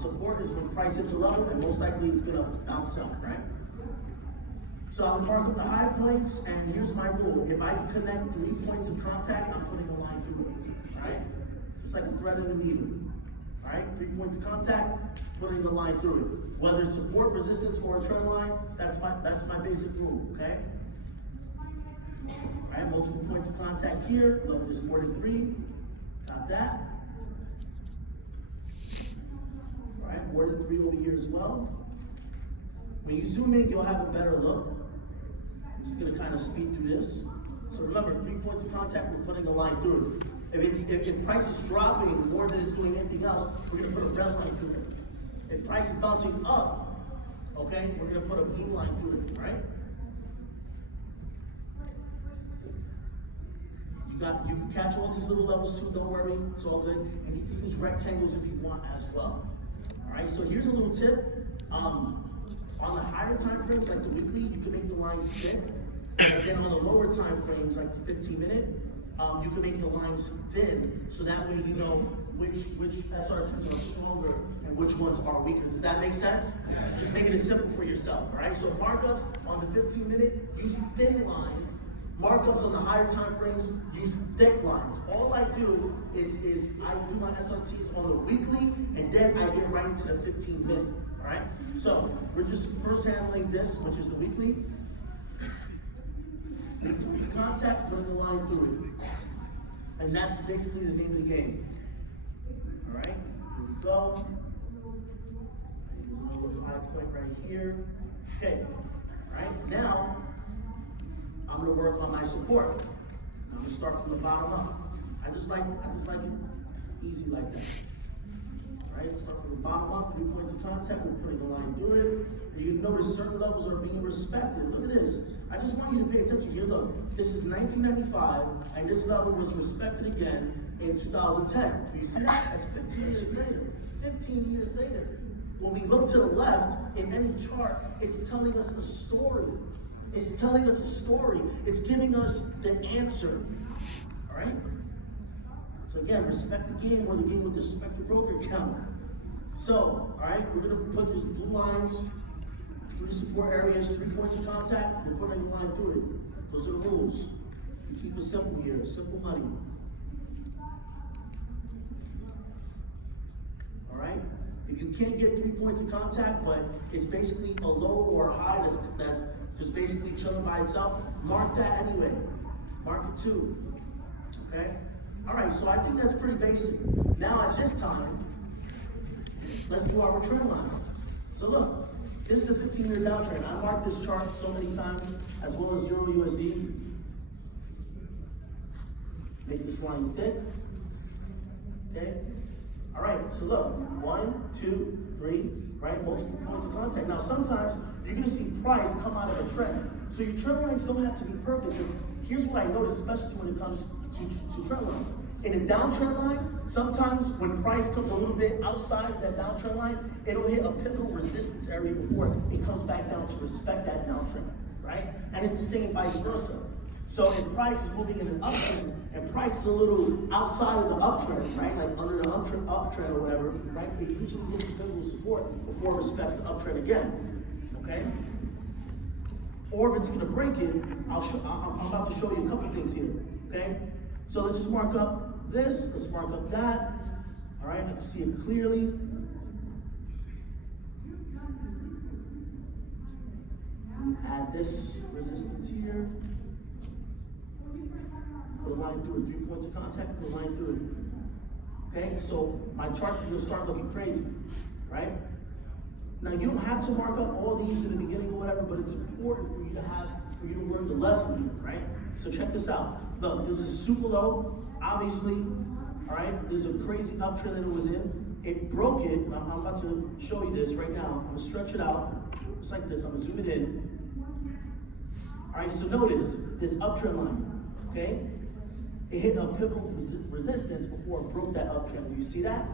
Support is when price hits a level, and most likely it's gonna bounce up, right? So I'm gonna mark up the high points, and here's my rule. If I can connect 3 points of contact, I'm putting a line through it, all right? Just like a thread in a needle, all right? 3 points of contact, putting the line through it. Whether it's support, resistance, or a trend line, that's my basic rule, okay? All right, multiple points of contact here, level is more than 3, got that. All right, more than 3 over here as well. When you zoom in, you'll have a better look. I'm just gonna kind of speed through this. So remember, 3 points of contact, we're putting a line through it. If price is dropping more than it's doing anything else, we're gonna put a red line through it. If price is bouncing up, okay, we're gonna put a blue line through it, right? You can catch all these little levels too, don't worry, it's all good. And you can use rectangles if you want as well. All right, so here's a little tip. On the higher time frames, like the weekly, you can make the lines thick. And then on the lower time frames, like the 15-minute, you can make the lines thin, so that way you know which SRTs are stronger and which ones are weaker. Does that make sense? Just make it simple for yourself, all right? So markups on the 15-minute, use thin lines. Markups on the higher time frames, use thick lines. All I do is I do my SRTs on the weekly, and then I get right into the 15-minute, all right? So we're just first handling this, which is the weekly. It's contact, putting the line through it. And that's basically the name of the game. All right, here we go. Use another 5 point right here. Okay, all right, now I'm gonna work on my support. I'm gonna start from the bottom up. I just like it easy like that. All right, let's start from the bottom up, 3 points of contact, we're putting a line through it. And you notice certain levels are being respected. Look at this. I just want you to pay attention here. Look, this is 1995, and this level was respected again in 2010. Do you see that? That's 15 years later. 15 years later. When we look to the left, in any chart, it's telling us a story. It's telling us a story. It's giving us the answer. All right? So again, respect the game or the game with respect the broker count. So, all right, we're gonna put these blue lines through the support areas, 3 points of contact, we're putting a line through it. Those are the rules. We keep it simple here, simple money. All right? If you can't get 3 points of contact, but it's basically a low or a high that's just basically chilling by itself, mark that anyway. Mark it too, okay? All right, so I think that's pretty basic. Now at this time, let's do our trend lines. So look, this is the 15-year downtrend. I marked this chart so many times, as well as Euro USD. Make this line thick, okay? All right, so look, 1, 2, 3, right? Multiple points of contact. Now sometimes you're gonna see price come out of a trend. So your trend lines don't have to be perfect, because here's what I notice, especially when it comes to trend lines. In a downtrend line, sometimes when price comes a little bit outside of that downtrend line, it'll hit a pivotal resistance area before it comes back down to respect that downtrend, right? And it's the same vice versa. So if price is moving in an uptrend, and price is a little outside of the uptrend, right? Like under the uptrend or whatever, right? It usually gets pivotal support before it respects the uptrend again, okay? Or if it's gonna break it, I'm about to show you a couple things here, okay? So let's just mark up this, let's mark up that. All right, I can see it clearly. Add this resistance here. Put a line through it, 3 points of contact, put a line through it. Okay, so my charts are gonna start looking crazy, right? Now you don't have to mark up all these in the beginning or whatever, but it's important for you to learn the lesson here, right? So check this out. Look, this is super low, obviously, all right? There's a crazy uptrend that it was in. It broke it. I'm about to show you this right now. I'm gonna stretch it out, just like this. I'm gonna zoom it in. All right, so notice this uptrend line, okay? It hit a pivotal resistance before it broke that uptrend. Do you see that?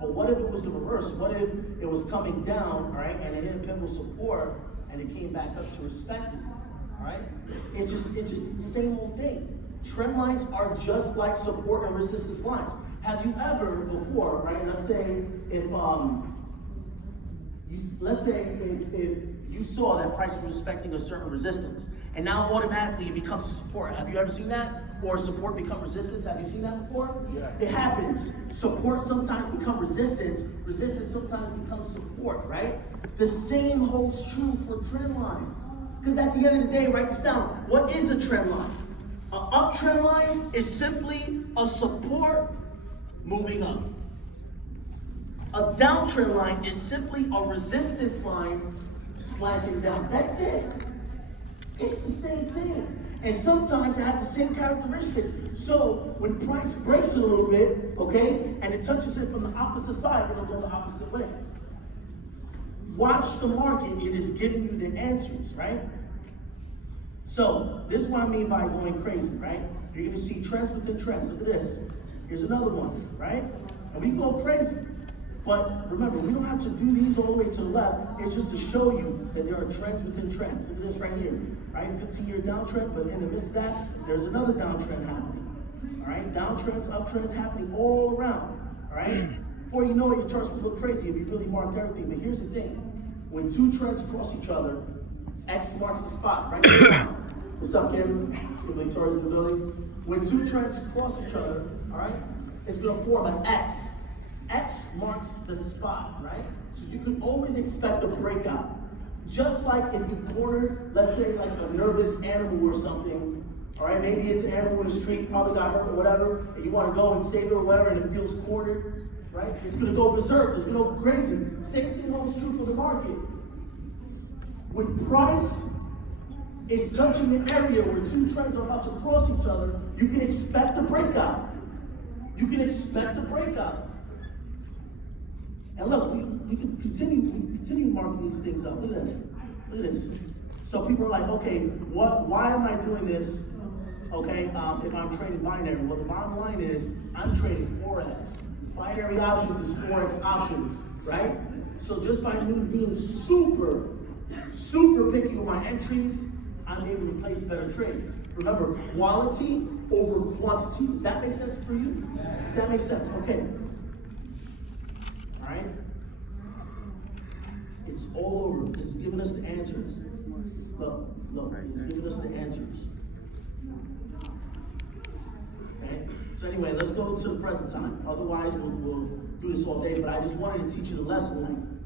But what if it was the reverse? What if it was coming down, all right, and it hit a pivotal support and it came back up to respect it? All right, it's just the same old thing. Trend lines are just like support and resistance lines. Have you ever before, right? Let's say if if you saw that price was respecting a certain resistance, and now automatically it becomes a support. Have you ever seen that? Or support become resistance? Have you seen that before? Yeah. It happens. Support sometimes become resistance. Resistance sometimes becomes support, right? The same holds true for trend lines. Because at the end of the day, write this down. What is a trend line? An uptrend line is simply a support moving up. A downtrend line is simply a resistance line slanting down. That's it. It's the same thing. And sometimes it has the same characteristics. So when price breaks it a little bit, okay, and it touches it from the opposite side, it'll go the opposite way. Watch the market. It is giving you the answers, right? So this is what I mean by going crazy, right? You're going to see trends within trends. Look at this. Here's another one, right? And we go crazy. But remember, we don't have to do these all the way to the left. It's just to show you that there are trends within trends. Look at this right here, right? 15-year downtrend, but in the midst of that, there's another downtrend happening. All right? Downtrends, uptrends happening all around. All right? Before you know it, your charts will look crazy if you really marked everything. But here's the thing. When two trends cross each other, X marks the spot, right? What's up, Kim? Victoria's in the building. When two trends cross each other, all right, it's going to form an X. X marks the spot, right? So you can always expect a breakout. Just like if you cornered, let's say like a nervous animal or something, all right, maybe it's an animal in the street, probably got hurt or whatever, and you want to go and save it or whatever, and it feels cornered, right? It's going to go berserk, it's going to go crazy. Same thing holds true for the market. When price is touching an area where two trends are about to cross each other, you can expect a breakout. You can expect a breakout. And look, we can continue marking these things up. Look at this. Look at this. So people are like, okay, why am I doing this? Okay, if I'm trading binary. Well, the bottom line is I'm trading Forex. Binary options is Forex options, right? So just by me being super picky with my entries, I'm able to place better trades. Remember, quality over quantity. Does that make sense for you? Does that make sense? Okay. All right? It's all over. This is giving us the answers. Look, it's giving us the answers. Okay? So anyway, let's go to the present time. Otherwise, we'll do this all day, but I just wanted to teach you the lesson.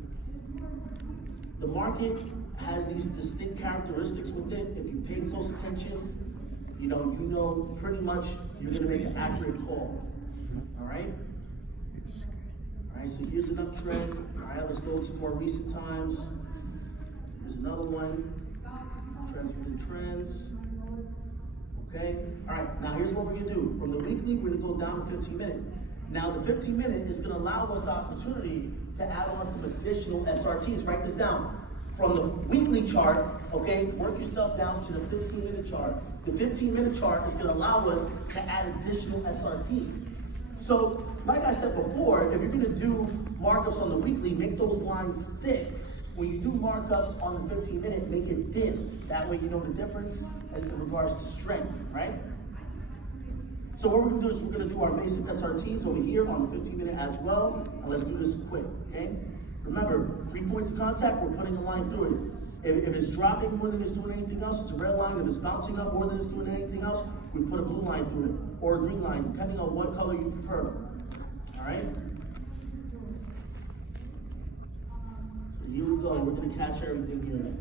The market has these distinct characteristics with it. If you pay close attention, you know pretty much you're going to make an accurate call. All right? All right, so here's an uptrend. All right, let's go to more recent times. Here's another one. Trends within trends. Okay? All right, now here's what we're going to do. From the weekly, we're going to go down to 15-minute. Now, the 15-minute is going to allow us the opportunity to add on some additional SRTs. Write this down. From the weekly chart, okay, work yourself down to the 15-minute chart. The 15-minute chart is going to allow us to add additional SRTs. So, like I said before, if you're going to do markups on the weekly, make those lines thick. When you do markups on the 15-minute, make it thin. That way you know the difference in regards to strength, right? So what we're going to do is we're going to do our basic SRTs over here on the 15-minute as well. And let's do this quick, okay? Remember, 3 points of contact, we're putting a line through it. If it's dropping more than it's doing anything else, it's a red line. If it's bouncing up more than it's doing anything else, we put a blue line through it, or a green line, depending on what color you prefer. All right? So here we go. We're going to catch everything here.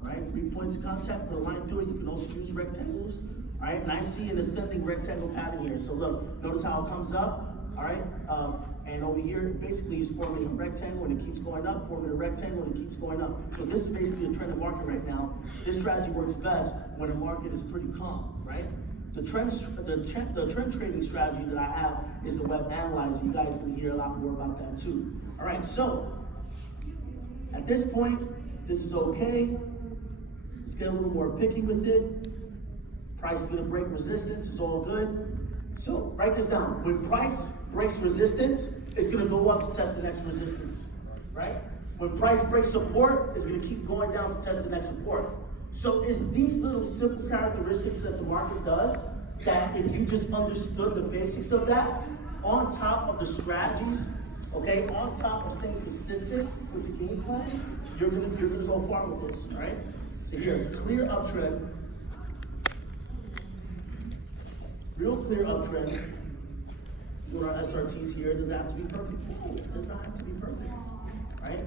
All right, 3 points of contact, put a line through it. You can also use rectangles. All right, and I see an ascending rectangle pattern here. So look, notice how it comes up, all right? And over here, basically it's forming a rectangle and it keeps going up, forming a rectangle and it keeps going up. So this is basically a trend of market right now. This strategy works best when the market is pretty calm, right? The trend trading strategy that I have is the web analyzer. You guys can hear a lot more about that too. All right, so at this point, this is okay. Let's get a little more picky with it. Price is going to break resistance, it's all good. So write this down. When price breaks resistance, it's going to go up to test the next resistance, right? When price breaks support, it's going to keep going down to test the next support. So it's these little simple characteristics that the market does that if you just understood the basics of that, on top of the strategies, okay, on top of staying consistent with the game plan, you're gonna go far with this, all right? So here, clear uptrend, real clear uptrend. Doing our SRTs here, does it have to be perfect? No, it does not have to be perfect, right?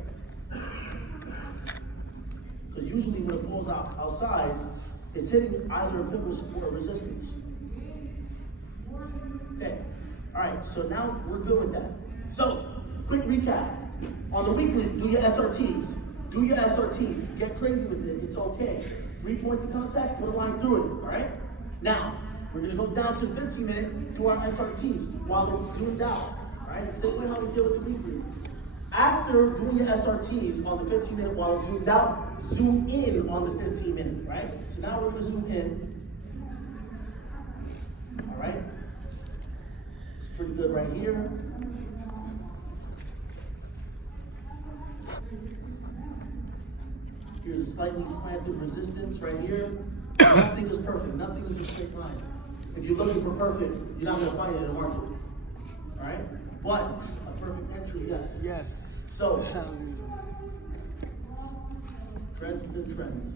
Because usually when it falls outside, it's hitting either a pivotal support or resistance. Okay, all right, so now we're good with that. So, quick recap. On the weekly, do your SRTs. Do your SRTs. Get crazy with it, it's okay. 3 points of contact, put a line through it, all right? Now, we're gonna go down to 15-minute, do our SRTs while it's zoomed out, all right? Same way how we deal with the weekly. After doing your SRTs on the 15-minute while it's zoomed out, zoom in on the 15-minute, right? So now we're gonna zoom in, all right? It's pretty good right here. Here's a slightly slanted resistance right here. Nothing is perfect, nothing is a straight line. If you're looking for perfect, you're not gonna find it in the market, all right? But a perfect entry, yes. Yes. So, trends within trends.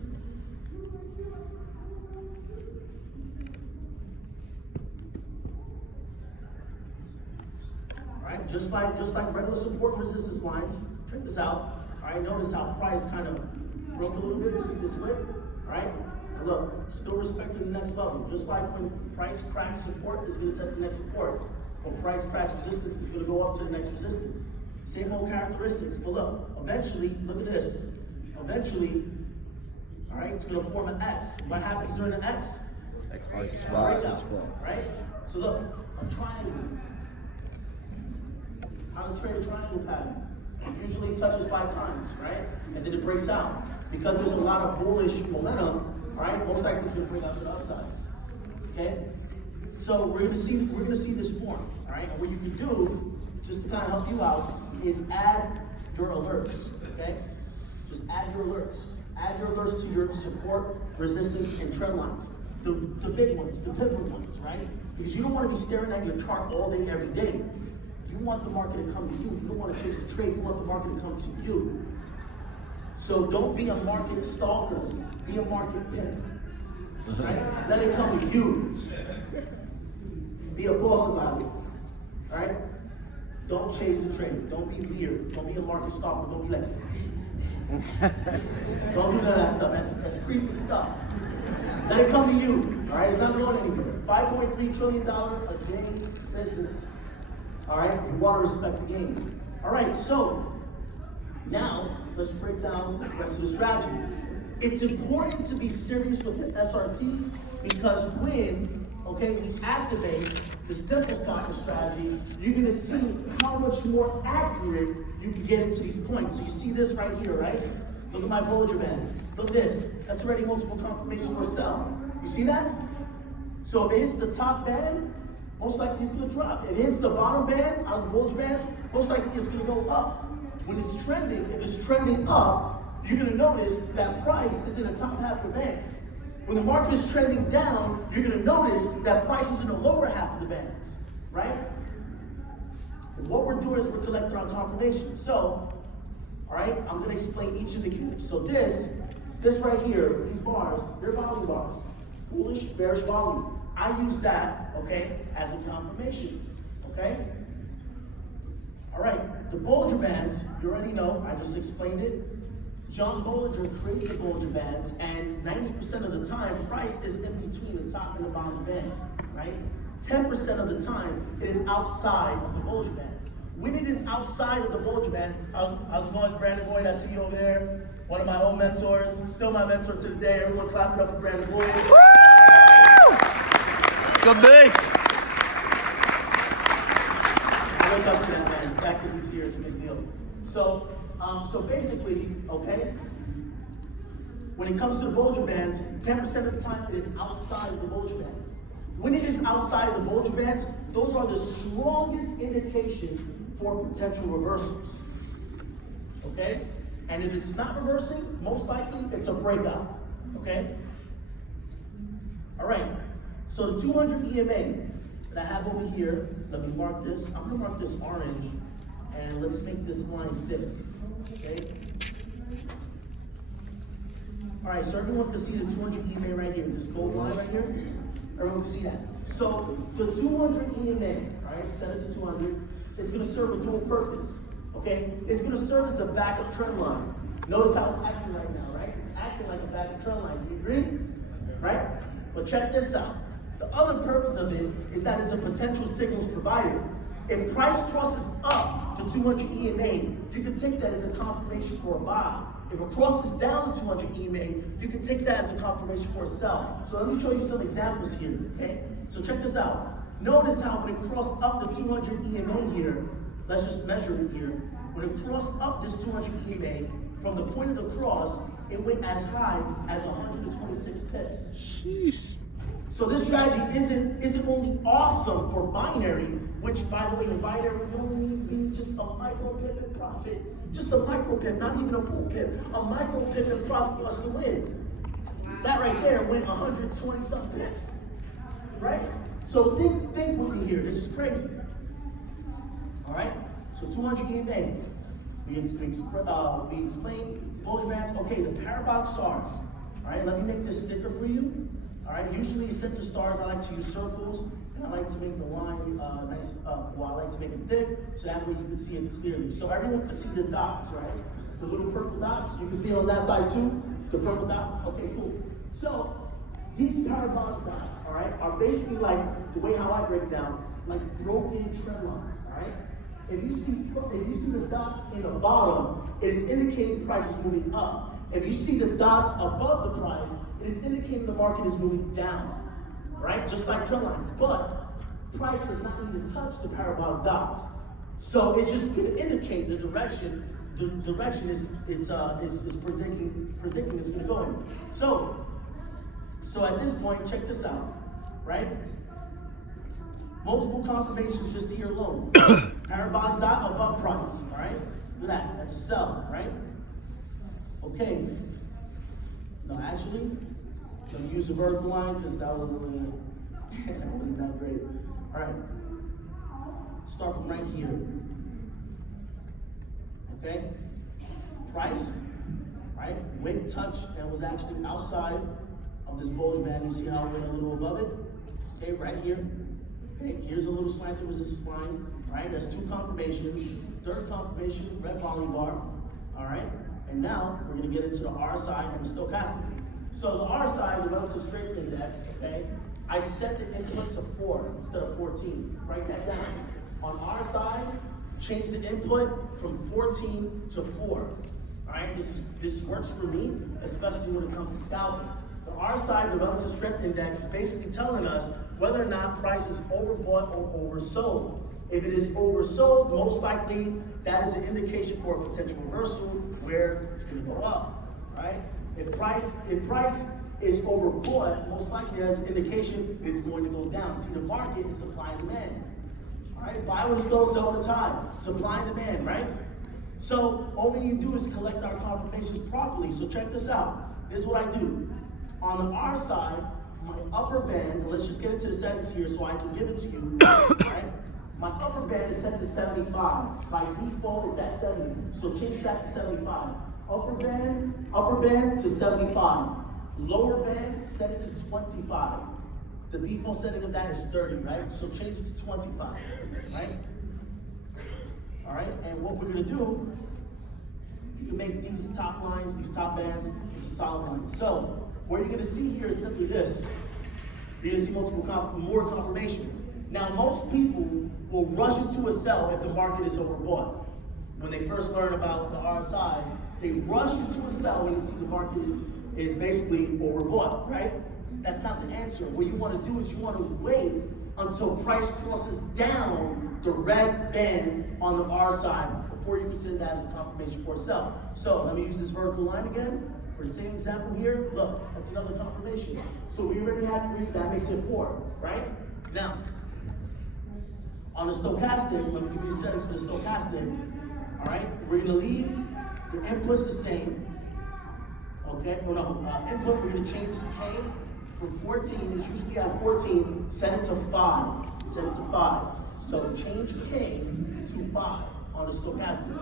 All right, just like regular support and resistance lines, check this out. All right, notice how price kind of broke a little bit. You see this wick, all right? And look, still respecting the next level. Just like when price cracks support, it's gonna test the next support. When price cracks resistance, it's gonna go up to the next resistance. Same old characteristics, but look, eventually, look at this. Eventually, all right, it's gonna form an X. What happens during the X? Right? So look, a triangle. How to trade a triangle pattern. It usually touches 5 times, right? And then it breaks out. Because there's a lot of bullish momentum, all right, most likely it's gonna break out to the upside. Okay? So we're gonna see this form, all right? And what you can do, just to kind of help you out, is add your alerts, okay? Just add your alerts. Add your alerts to your support, resistance, and trend lines. The big ones, the pivotal ones, right? Because you don't want to be staring at your chart all day, every day. You want the market to come to you. You don't want to chase the trade. You want the market to come to you. So don't be a market stalker. Be a market pimp. Right? Let it come to you. Be a boss about it. All right? Don't chase the trade. Don't be weird. Don't be a market stalker. Don't be like, don't do none of that stuff. That's creepy stuff. Let it come to you. All right? It's not going anywhere. $5.3 trillion a day business. All right? You want to respect the game. All right, so now let's break down the rest of the strategy. It's important to be serious with the SRTs because when, okay, we activate the simple stocking strategy, you're going to see how much more accurate you can get into these points. So you see this right here, right? Look at my Bollinger Band. Look at this. That's already multiple confirmations for a sell. You see that? So if it hits the top band, most likely it's going to drop. If it hits the bottom band out of the Bollinger Bands, most likely it's going to go up. When it's trending, if it's trending up, you're going to notice that price is in the top half of the bands. When the market is trending down, you're going to notice that price is in the lower half of the bands, right? And what we're doing is we're collecting our confirmation. So, all right, I'm going to explain each indicator. So this right here, these bars, they're volume bars. Bullish, bearish volume. I use that, okay, as a confirmation, okay? All right, the Bollinger Bands, you already know, I just explained it. John Bollinger created the Bollinger Bands, and 90% of the time, price is in between the top and the bottom band, right? 10% of the time, it is outside of the Bollinger Band. When it is outside of the Bollinger Band, how's it going, Brandon Boyd? I see you over there. One of my old mentors, still my mentor to the day. Everyone clap it up for Brandon Boyd. Woo! Good day. I look up to that man. The fact that he's here is a big deal. So basically, okay, when it comes to the Bollinger Bands, 10% of the time it is outside of the Bollinger Bands. When it is outside of the Bollinger Bands, those are the strongest indications for potential reversals. Okay? And if it's not reversing, most likely it's a breakout, okay? All right, so the 200 EMA that I have over here, let me mark this. I'm gonna mark this orange, and let's make this line thick, okay? All right, so everyone can see the 200 EMA right here, this gold line right here. Everyone can see that. So the 200 EMA, all right, set it to 200, is gonna serve a dual purpose, okay? It's gonna serve as a backup trend line. Notice how it's acting right now, right? It's acting like a backup trend line, do you agree? Right? But check this out. The other purpose of it is that it's a potential signals provider. If price crosses up the 200 EMA, you can take that as a confirmation for a buy. If it crosses down the 200 EMA, you can take that as a confirmation for a sell. So let me show you some examples here, okay? So check this out. Notice how when it crossed up the 200 EMA here, let's just measure it here. When it crossed up this 200 EMA, from the point of the cross, it went as high as 126 pips. Sheesh. So this strategy isn't only awesome for binary, which by the way, in binary would only be just a micro pip in profit. Just a micro pip, not even a full pip. A micro pip in profit for us to win. That right there went 120 some pips. Right? So think with me here. This is crazy. Alright? So 200 EMA. We explained Bollinger Bands. Okay, the parabolic stars. All right, let me make this thicker for you. All right, usually center stars, I like to use circles, and I like to make the line nice up. Well, I like to make it thick, so that way you can see it clearly. So everyone can see the dots, right? The little purple dots, you can see it on that side too, the purple dots. Okay, cool. So these parabolic dots, all right, are basically like, the way how I break it down, like broken trend lines, all right? If you see the dots in the bottom, it is indicating price is moving up. If you see the dots above the price, it is indicating the market is moving down, right? Just like trend lines. But price does not even touch the parabolic dots. So it's just going to indicate the direction. The direction is predicting it's going to go in. So at this point, check this out, right? Multiple confirmations just here alone. Parabolic dot above price, all right? Look at that, that's a sell, right? Okay. No, actually, let me use the vertical line because that wasn't that great. All right. Start from right here. Okay? Price, right? Went touch and was actually outside of this Bollinger Band. You see how it went a little above it? Okay, right here. Okay, here's a little slanted resistance line. All right, that's two confirmations. Third confirmation, red volume bar. All right, and now we're going to get into the RSI and the stochastic. So the RSI, the relative strength index, okay, I set the input to 4 instead of 14. Write that down. On RSI, change the input from 14 to 4. All right, this works for me, especially when it comes to scalping. The RSI, the relative strength index, is basically telling us whether or not price is overbought or oversold. If it is oversold, most likely that is an indication for a potential reversal where it's going to go up, right? If price is overbought, most likely that's an indication it's going to go down. See, the market is supply and demand. All right, buy when it's low, sell when it's high. Supply and demand, right? So all we need to do is collect our confirmations properly. So check this out. This is what I do. On the R side, my upper band, and let's just get into the settings here so I can give it to you, right? My upper band is set to 75. By default, it's at 70. So change that to 75. Upper band to 75. Lower band, set it to 25. The default setting of that is 30, right? So change it to 25, right? All right, and what we're gonna do, you can make these top lines, these top bands, into solid lines. So what you're gonna see here is simply this. You're gonna see more confirmations. Now, most people will rush into a sell if the market is overbought. When they first learn about the RSI, they rush into a sell when you see the market is basically overbought, right? That's not the answer. What you want to do is you want to wait until price crosses down the red band on the R side before you consider that as a confirmation for a sell. So let me use this vertical line again. For the same example here, look, that's another confirmation. So we already have 3, that makes it 4, right? Now, on the stochastic, let me give you the settings for the stochastic. All right, we're gonna leave Your input's the same. Okay, well no, input, we're gonna change K from 14, is usually at 14, set it to 5. Set it to 5. So change K to 5 on the stochastic.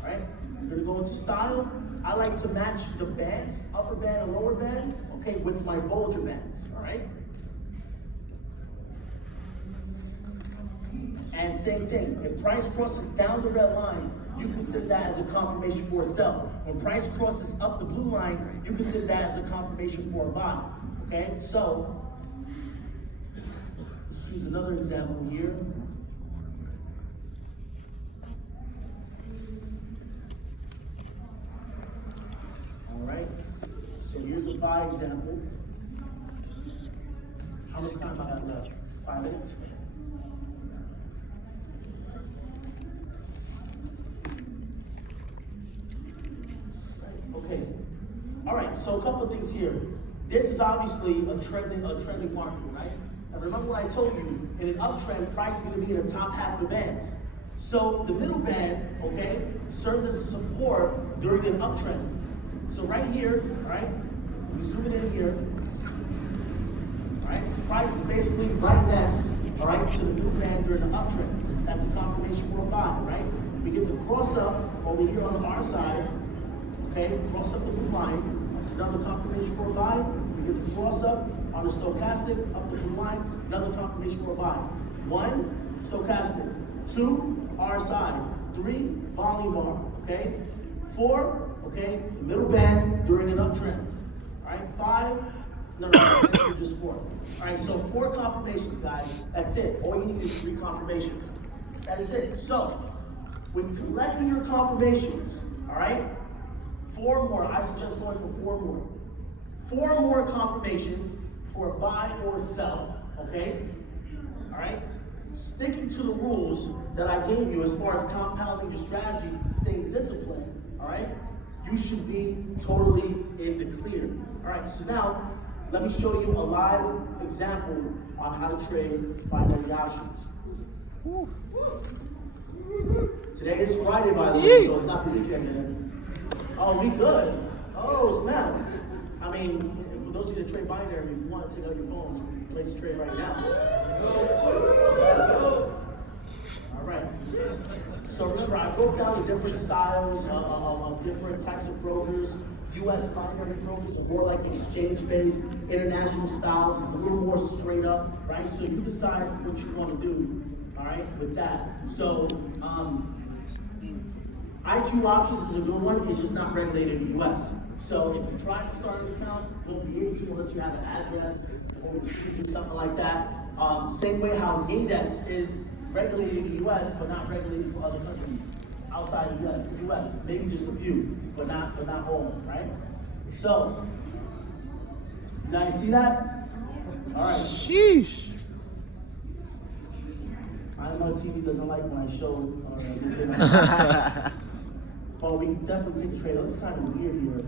Alright? We're gonna go into style. I like to match the bands, upper band and lower band, okay, with my Bollinger Bands. Alright? And same thing, if price crosses down the red line, you consider that as a confirmation for a sell. When price crosses up the blue line, you consider that as a confirmation for a buy. Okay, so let's choose another example here. All right, so here's a buy example. How much time I have left? 5 minutes? Okay. All right. So a couple of things here. This is obviously a trending market, right? And remember what I told you, in an uptrend, price is going to be in the top half of the bands. So the middle band, okay, serves as a support during an uptrend. So right here, all right, we zoom it in here. All right, price is basically right next, all right, to the middle band during the uptrend. That's a confirmation for a buy, right? We get the cross up over here on our side. Okay, cross up the blue line, that's another confirmation for a buy. We get the cross up on the stochastic, up the blue line, another confirmation for a buy. 1, stochastic. 2, RSI. 3, volume bar. Okay? 4, okay, the middle band during an uptrend. Alright, 5, no, just 4. Alright, so 4 confirmations, guys. That's it. All you need is 3 confirmations. That is it. So, when collecting your confirmations, alright, 4 more, I suggest going for 4 more. 4 more confirmations for a buy or a sell, okay? All right? Sticking to the rules that I gave you as far as compounding your strategy, staying disciplined, all right? You should be totally in the clear. All right, so now, let me show you a live example on how to trade binary options. Today is Friday, by the way, so it's not the weekend, man. Oh, we good. Oh, snap. I mean, for those of you that trade binary, if you want to take out your phone, place a trade right now. All right. So remember, I broke down the different styles of different types of brokers. U.S. binary brokers are more like exchange-based. International styles is a little more straight up, right? So you decide what you want to do, all right, with that. So, IQ options is a good one, it's just not regulated in the US. So if you try to start an account, you won't be able to unless you have an address overseas or something like that. Same way how Nadex is regulated in the US, but not regulated for other countries outside of the US. Maybe just a few, but not all, right? So, now you see that? All right. Sheesh. I know TV doesn't like when I show. But we can definitely take a trade. It looks kind of weird here.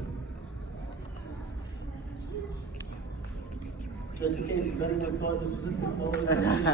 Just in case if anyone thought this was a